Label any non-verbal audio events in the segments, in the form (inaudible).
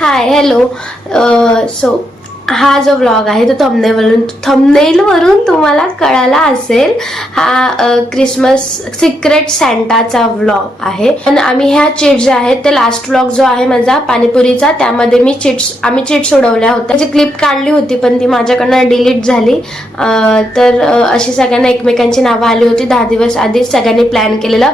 Hi hello so हा जो blog आहे तो थंबनेलवरून थंबनेलवरून तुम्हाला कळाला असेल हा क्रिसमस सिक्रेट सँटाचा व्लॉग आहे. पण आम्ही ह्या चिट्स जे आहेत ते लास्ट व्लॉग जो आहे माझा पाणीपुरीचा त्यामध्ये मी चिट्स आम्ही चिट्स सोडवल्या होत्या. त्याची क्लिप काढली होती पण ती माझ्याकडनं डिलीट झाली. Uh, तर uh, अशी सगळ्यांना एकमेकांची नावं आली होती. दहा दिवस आधीच सगळ्यांनी प्लॅन केलेलं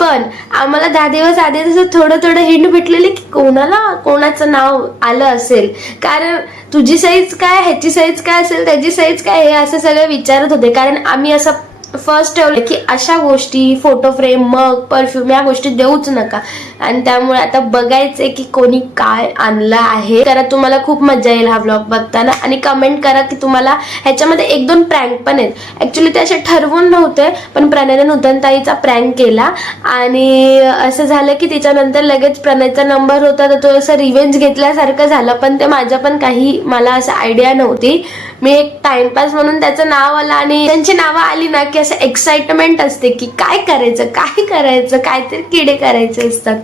पण आम्हाला दहा दिवस आधी तसं थोडं थोडं हिंट भेटलेली की कोणाला कोणाचं नाव आलं असेल. कारण तुझी साईज काय ह्याची साईज काय असेल त्याची साईज काय हे असं सगळं विचारत होते. कारण आम्ही असं फर्स्ट ठेवलं की अशा गोष्टी फोटो फ्रेम मग परफ्यूम या गोष्टी देऊच नका. आणि त्यामुळे आता बघायचंय की कोणी काय आणलं आहे. तर तुम्हाला खूप मजा येईल हा ब्लॉग बघताना. आणि कमेंट करा की तुम्हाला ह्याच्यामध्ये एक दोन प्रँक पण आहेत. ऍक्च्युली ते असे ठरवून नव्हते पण प्रणयने नूतनताईचा प्रँक केला. आणि असं झालं की त्याच्यानंतर लगेच प्रणयचा नंबर होता तर तो असं रिव्हेंज घेतल्यासारखं झालं. पण ते माझ्या पण काही मला असं आयडिया नव्हती. मी एक टाइमपास म्हणून त्याचं नाव आलं आणि त्यांची नावं आली ना की असं एक्साइटमेंट असते की काय करायचं काय करायचं काहीतरी किडे करायचे असतात.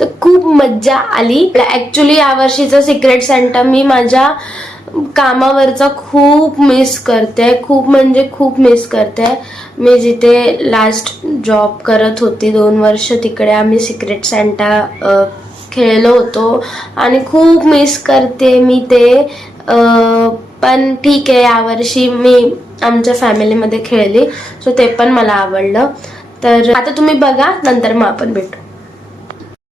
तर खूप मज्जा आली. ऍक्च्युली यावर्षीचं सिक्रेट सेंटर मी माझ्या कामावरचा खूप मिस करते. खूप म्हणजे खूप मिस करते. मी जिथे लास्ट जॉब करत होती दोन वर्ष तिकडे आम्ही सिक्रेट सेंटा खेळलो होतो. आणि खूप मिस करते मी ते. पण ठीक आहे यावर्षी मी आमच्या फॅमिलीमध्ये खेळली सो ते पण मला आवडलं. तर आता तुम्ही बघा नंतर मग आपण भेटू.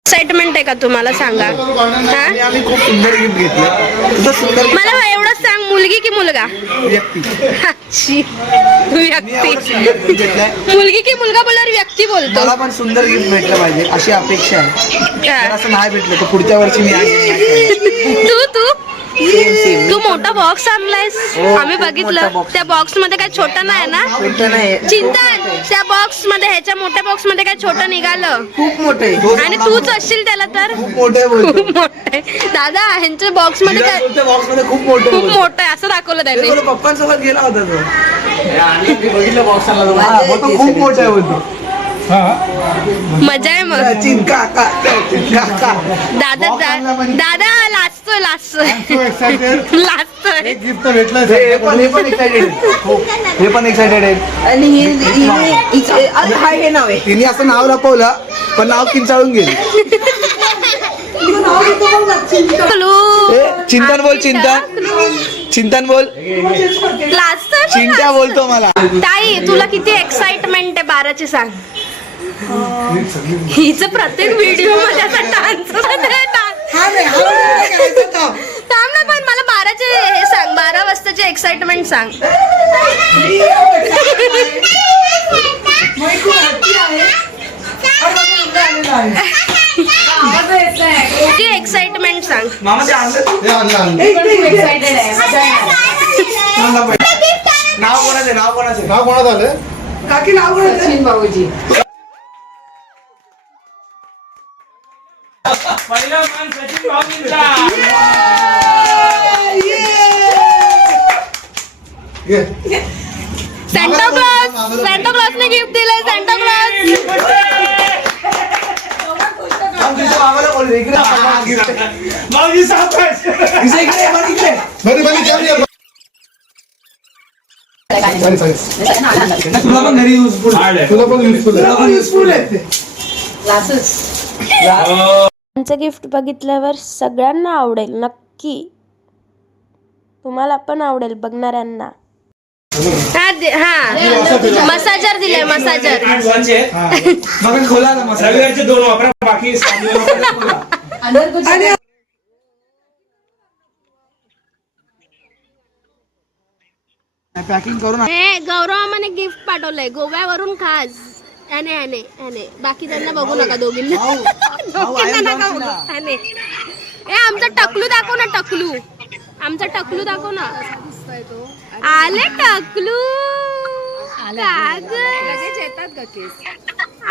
एक्साइटमेंट आहे का तुम्हाला? सांगा. हा? आणि आम्ही खूप सुंदर गिफ्ट घेतलं तुझं सुंदर मला एवढंच सांग मुलगी की मुलगा? व्यक्ती. अच्छी मी एवढं सुंदर व्यक्ती gift घेतलंय. मुलगी की मुलगा बोलल्यावर व्यक्ती बोलतो. मला पण सुंदर गिफ्ट भेटलं पाहिजे अशी अपेक्षा आहे. हा. जर असं नाही भेटलं तर पुढच्या वर्षी मी आणेन. तू तू. तू मोठा बॉक्स आणलायस. हो, आम्ही बघितलं. त्या बॉक्समध्ये काय छोटं नाही ना? चिंतन. त्या बॉक्समध्ये ह्याच्या मोठ्या बॉक्समध्ये काय छोटं निघालं? खूप मोठं आहे. आणि तूच असशील त्याला तर? खूप मोठं दादा ह्यांच्या बॉक्समध्ये काय बॉक्समध्ये खूप मोठं खूप. मोठं आहे. असं दाखवलं ते त्याने. पप्पांसोबत गेला होता तो. खूप मोठं आहे मजा आहे मग. सचिन काका सचिन काका. दादा दादा लाचतोय लाचतोय लाचतोय गिफ्ट भेटलं हे पण हे पण एक्साइटेड आहे हे पण एक्साइटेड आहे आणि ही ही- हा हे नाव आहे. तिने असं नाव लपवलं पण नाव किंचाळून गेली. चिंतन बोल चिंतन. चिंतन बोल. चिंट्या बोलतो मला. ताई तुला किती एक्साइटमेंट आहे बाराची सांग. हिचं प्रत्येक व्हिडिओमध्ये असा डान्स थांब. ना पण मला बाराचे हे सांग बारा वाजताचे एक्साइटमेंट सांग. ती एक्साइटमेंट सांग नाव कोणाचं? नाव कोणाचं? नाव कोणात आलं? काकी नाव कोणाचं? भाऊजी. सेंटा क्लॉज सेंटा क्लॉजने गिफ्ट दिलंय सेंटा क्लॉज. तुला पण घरी युजफुल तुला पण युजफुल तुला पण युजफुल आहे. ते. आमचं गिफ्ट बघितल्यावर सगळ्यांना आवडेल नक्की. तुम्हाला पण आवडेल बघणाऱ्यांना. हा हा. मसाजर दिलंय मसाजर. मग खोला ना मसाला. रविवारचे दोन वापरा बाकी शनिवार वापरा. आणि पॅकिंग करून हे गौरव मामाने गिफ्ट पाठवलंय. गोव्यावरून खास. ह्याने ह्याने ह्याने बाकी त्यांना बघू नका दोघींना. दोघींना नका बघू. ह्याने ए आमचा टकलू दाखव ना टकलू. आमचा टकलू दाखव ना. आले टकलू. का?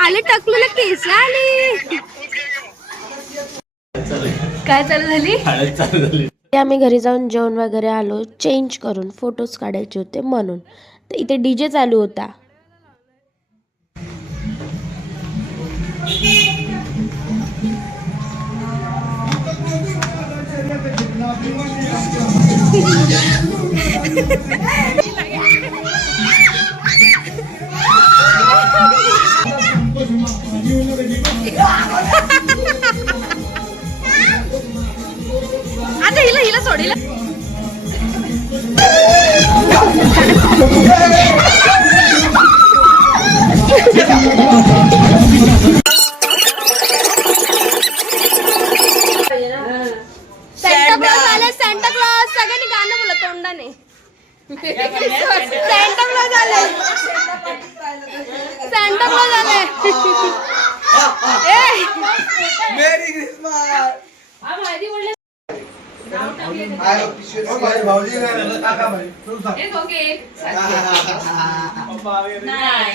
आले टकलूला केस. आली काय चालू झाली? आम्ही घरी जाऊन जेवण वगैरे आलो चेंज करून फोटोज काढायचे होते म्हणून. तर इथे डीजे चालू होता. आता हिला हिला सोडील सेंटा क्लॉज आले सेंटा क्लॉज सगळ्यांनी गाणं बोला तोंडाने सेंटा क्लॉज आले सेंटा क्लॉज आले ए मेरी क्रिसमस भाऊजी नाही काका भाई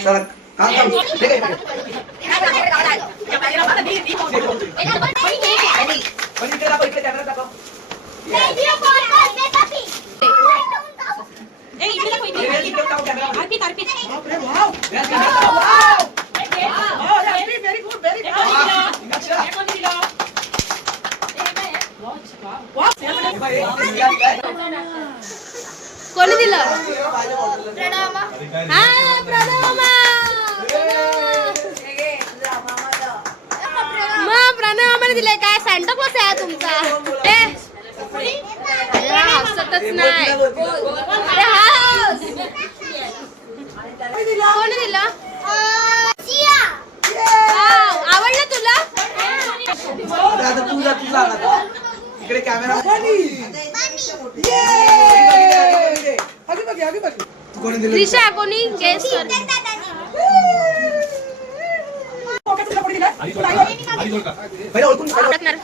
सर हा, थांब. ठीक आहे. पण इकडे दाखव, इकडे कॅमेरा दाखव. इकडे दाखव कॅमेरा. कोणी दिलं हा प्रणवमा मग प्रणवमाने दिलंय काय सँटा क्लॉस आहे तुमचा ए अरे हसतच नाही अरे हास. कोणी दिलं वाव, आवडलं तुला? आता तू जा, तू जा आता. इकडे कॅमेरा तू कोणी दिलं दिशा कोणी? गेस कर. ओळखणार.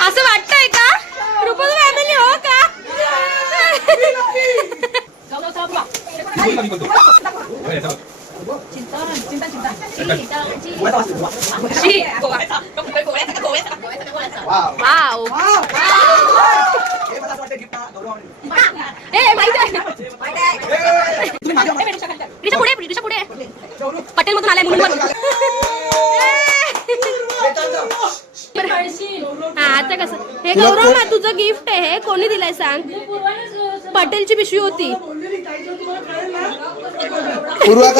असं वाटतंय का? रुपल फॅमिली हो का? वाव हे मला असं वाटतं gift हा, गौरव आवडेल. ए माहिती आहे तुम्ही माझ्या मागे- रिशा पुढे रिशा पुढे पटेल मधून आलाय म्हणून हे चाल जाऊ. हा आता कसं हे गौरव मा तुझं गिफ्ट आहे हे कोणी दिलंय सांग पटेलची पिशवी होती. पूर्वा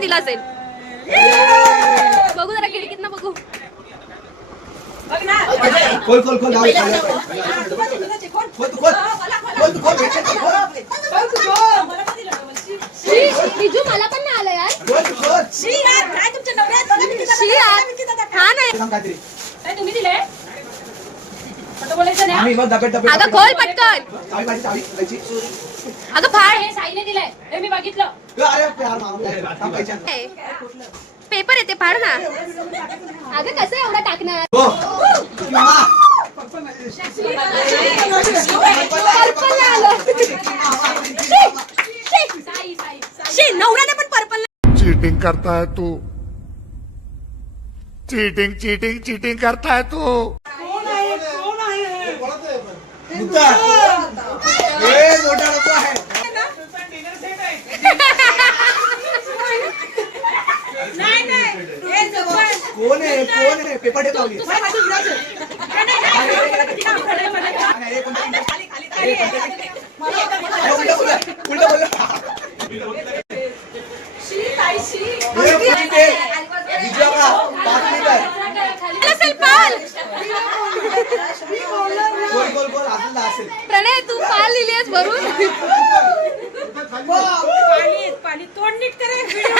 दिला असेल बघू जरा खिडकीत ना बघू खोल खोल खोल. खोल खोल खोल खोल. बिजू मला पण नाही आलं यार खोल तू खोल शी यार हा नाही सांग काहीतरी तुम्ही दिले खोटं बोलायचं नाही आम्ही बघ डबे डबे अगं खोल पटकन चावी पाहिजे चावी पाहिजे अगं फाड हे साईने दिलंय हे मी बघितलं अरे पेपर येते फाड ना अगं कसं एवढा टाकणार हो मामा. नवऱ्याने पण पर्पल चीटिंग करता है तू। चीटिंग चीटिंग चीटिंग करता है तू। मुद्दा. ए, मोठा आहे कोण आहे कोण आहे पेपर ठेव प्रणय तू पाल लिहिलीस भरून. पाणी तोंड नीट करे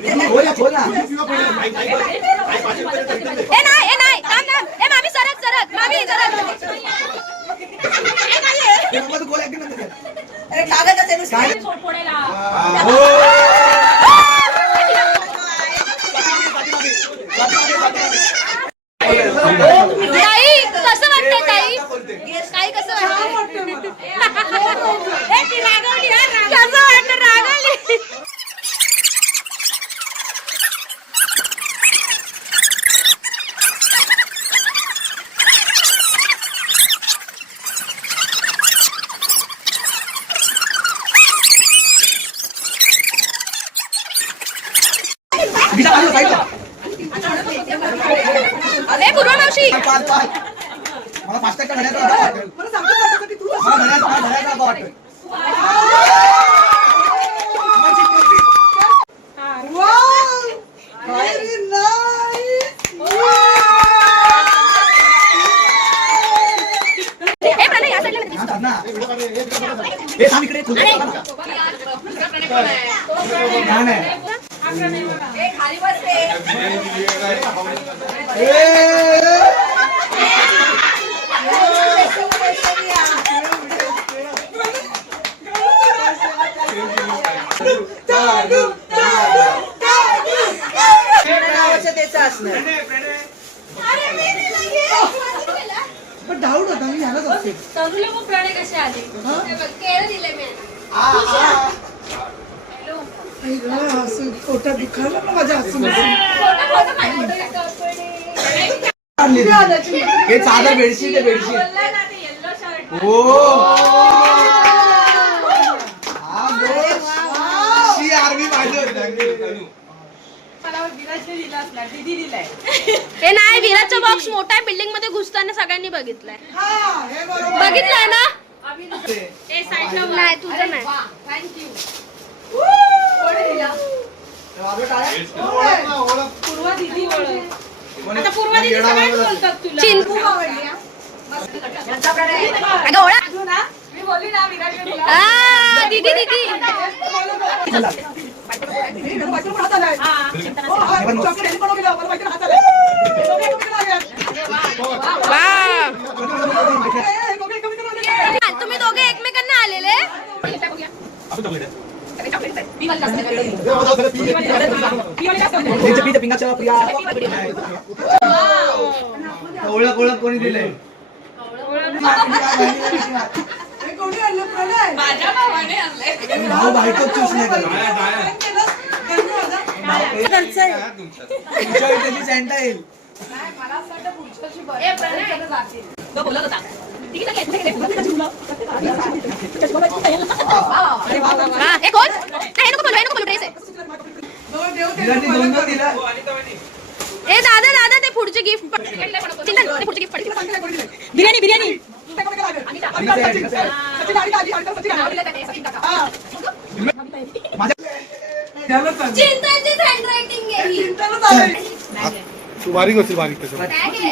ए नाही ए नाही थांब ना ए मामी सरत सरत मामी हे acting नको कर. अरे कागद असेल नुसतं. हो. ताई कसं वाटतंय ताई ताई कसं वाटतंय ए, ती रागवली हा, रागवली. कसं वाटतं रागवली विचार आलं साईडला. ए पूर्वा मावशी पाच पाच मला पाच टक्का घड्याचा डबा वाटेल मला घड्याचा मला घड्याचा डबा वाटेल ए प्रणय या साईडला मध्ये. हा, थांब ना. इकडे खोल. नाही, नाही. ए, नावाचं त्याचं असणार पण डाऊट होता मी ह्यालाच असते तरुला मग प्रणय कसे आले? केळं दिले मी असं पोटात दुखायला ना माझ्या हसून हे चादर बेडशीट आहे बेडशीट. येल्लो शर्ट हो. हा, बस. अशी आर्मी पाहिजे होती. ए नाही विराटचा बॉक्स मोठा आहे बिल्डिंगमध्ये घुसताना सगळ्यांनी बघितलाय. बघितलाय ना? नाही तुझं नाही. दीदी दीदी हा. हा? तुम्ही दोघे एकमेकांना आलेले. ओळख ओळख कोणी दिले माझ्या भावाने आणलंय भाऊ बायको चूस नाही. तुमच्या इथे सेंटा येईल ए दादा दादा ते पुढचे गिफ्ट चिंता नाही, ते पुढचे गिफ्ट बिर्याणी बिर्याणी. चिंतांचीच हँडरायटिंग आहे ही. तू बारीक होतील बारीक त्याचं बॅग आहे.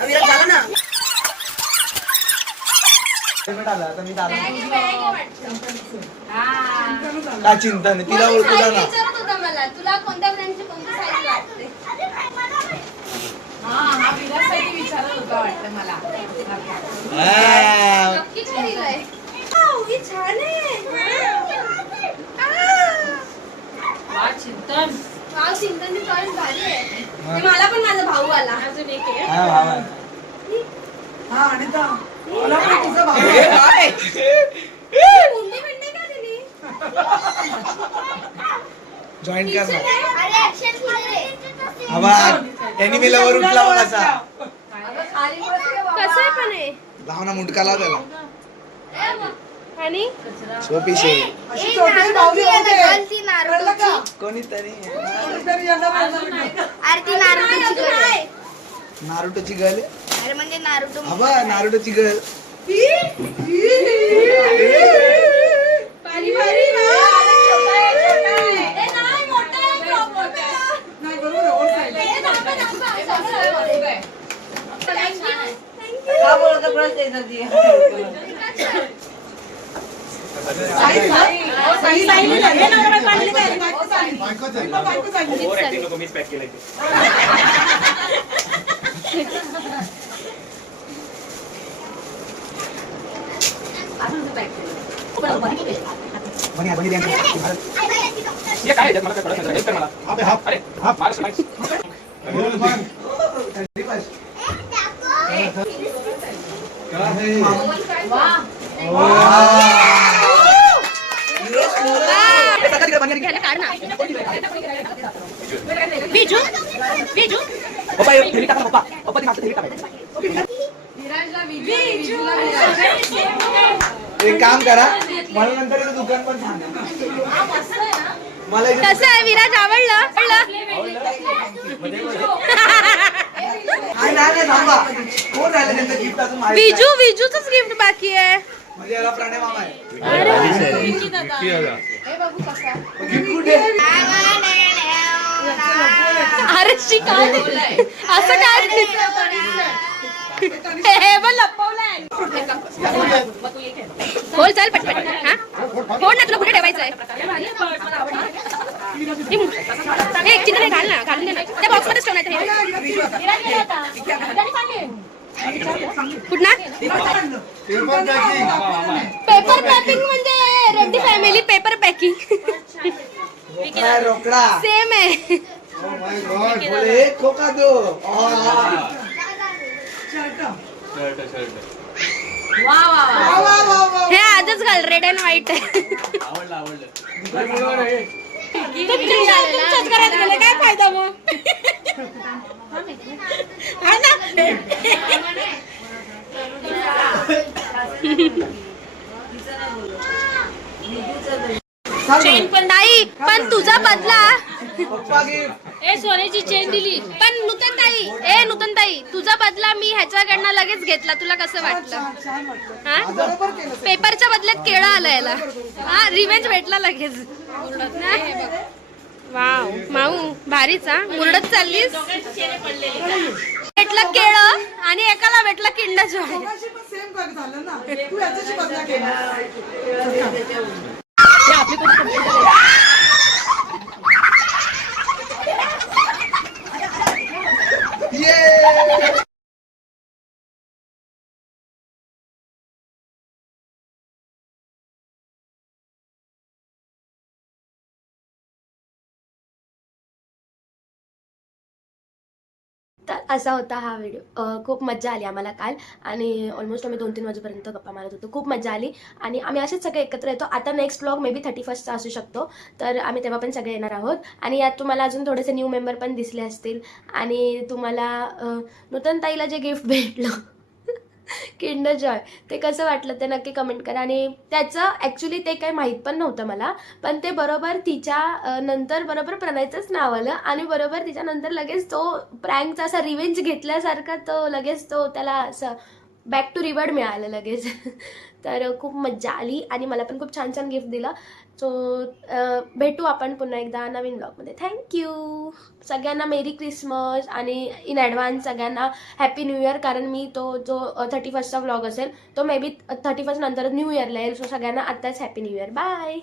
विराट झाला ना पेमेंट आलं, आता मी दादा- बॅग आहे, बॅग आहे वाटतं. काय चिंता नाही तिला ओळखू size ना. विचारत होता मला? तुला कोणत्या ब्रँडची कोणती साईज हा हा विचारत होता वाटतं मला. हा. नक्कीच दिलंय वाव, ही छान आहे. चिंतन. वाव चिंतनची चॉईस भारी आहे. ते मला पण माझा भाऊ आला. अजून एक आहे. हा, वा, वा. हे काय? मुंडी बिंडी का दिली जॉईन कर अरे ऍक्शन हा बघ, एनिमी लवर उठला बघ असा. कसं आहे पण लाव ना मुंडका लाव त्याला. आणि सोपीशे ए, नारुतोची आहे ना girl, ती नारुतोची. कोणीतरी. अरे ती नारुतोची girl आहे. नारुटोची गर्ल अरे म्हणजे नारुतो हवा नारुटोची गर्ल भारी भारी नाही, आहे. का बोलत प्रश्न येतात (laughs) ती? साई साईली झाली. हे नवरा बायको आणली काय? बायको साईली. बायकोच आहे. तुला बायको साईली. ओव्हर ऍक्टिंग नको मीच पॅक केलंय ते. बनी आहे, बनी द्या. हे काय आहे त्यात? मला काय कळत नाही. हेल्प कर मला अबे, हाप. अरे मार मार. बोल पण. क्या है? हे सगळं काढ ना बिजू बिजू. पप्पा थैली टाका पप्पा. पप्पा ती टाकायची. एक काम करा मला नंतर इथं दुकान पण सांगा. मला कसं आहे विराज आवडलं. विजू विजूच गिफ्ट बाकी आहे. म्हणजे याला मामा आहे. अरे शिका असं काय हे पण लपवलंय बोल चल पटपट. हा? बोल ना तुला कुठे ठेवायचंय? एक चिन्ह नाही, घाल ना घालून दे ना. त्या बॉक्स मध्येच ठेवणार कुठला. पेपर पॅकिंग म्हणजे रेड्डी फॅमिली पेपर पॅकिंग रोकडा। सेम आहे खोका दो. हे आजच घाल रेड अँड व्हाईट तुमच्याच घरात गेले काय फायदा मग? हा ना? (laughs) (laughs) चेन पण नाही पण तुझा बदला. ए सोन्याची चेन दिली. पण नूतन ताई ए नूतन ताई तुझा बदला मी ह्याच्याकडनं लगेच घेतला. तुला कसं वाटलं? हा? पेपरच्या बदल्यात केळं आलं याला. हा रिवेंज भेटला लगेच? वाव माऊ भारीच हा. मुरडत चाललीस? भेटलं केळं आणि एकाला भेटलं किंड जॉय. सेम बघ झालं ना. तू याच्याशी बदला केला तर असा होता हा व्हिडिओ खूप मजा आली आम्हाला काल. आणि ऑलमोस्ट आम्ही दोन तीन वाजेपर्यंत गप्पा मारत होतो. खूप मजा आली. आणि आम्ही असेच सगळे एकत्र येतो. आता next blog may be thirty फर्स्टचा असू शकतो. तर आम्ही तेव्हा पण सगळे येणार आहोत. आणि यात तुम्हाला अजून थोडेसे न्यू मेंबर पण दिसले असतील. आणि तुम्हाला नूतन ताईला जे गिफ्ट भेटलं किंड जॉय ते कसं वाटलं ते नक्की कमेंट करा. आणि त्याचं ॲक्च्युली ते काही माहीत पण नव्हतं मला पण ते बरोबर तिच्या नंतर बरोबर प्रणयचंच नाव आलं आणि बरोबर तिच्यानंतर लगेच तो प्रँकचा असा रिवेंज घेतल्यासारखा तो लगेच तो त्याला असं बॅक टू रिवर्ड मिळालं लगेच. (laughs) तर खूप मज्जा आली आणि मला पण खूप छान छान गिफ्ट दिलं. सो भेटू आपण पुन्हा एकदा नवीन ब्लॉगमध्ये थँक्यू सगळ्यांना मेरी क्रिसमस आणि इन ॲडव्हान्स सगळ्यांना हॅपी न्यू इयर कारण मी तो जो थर्टी फर्स्टचा ब्लॉग असेल तो मे बी थर्टी फर्स्ट नंतर न्यू इयरला येईल. सो सगळ्यांना आत्ताच हॅपी न्यू इयर बाय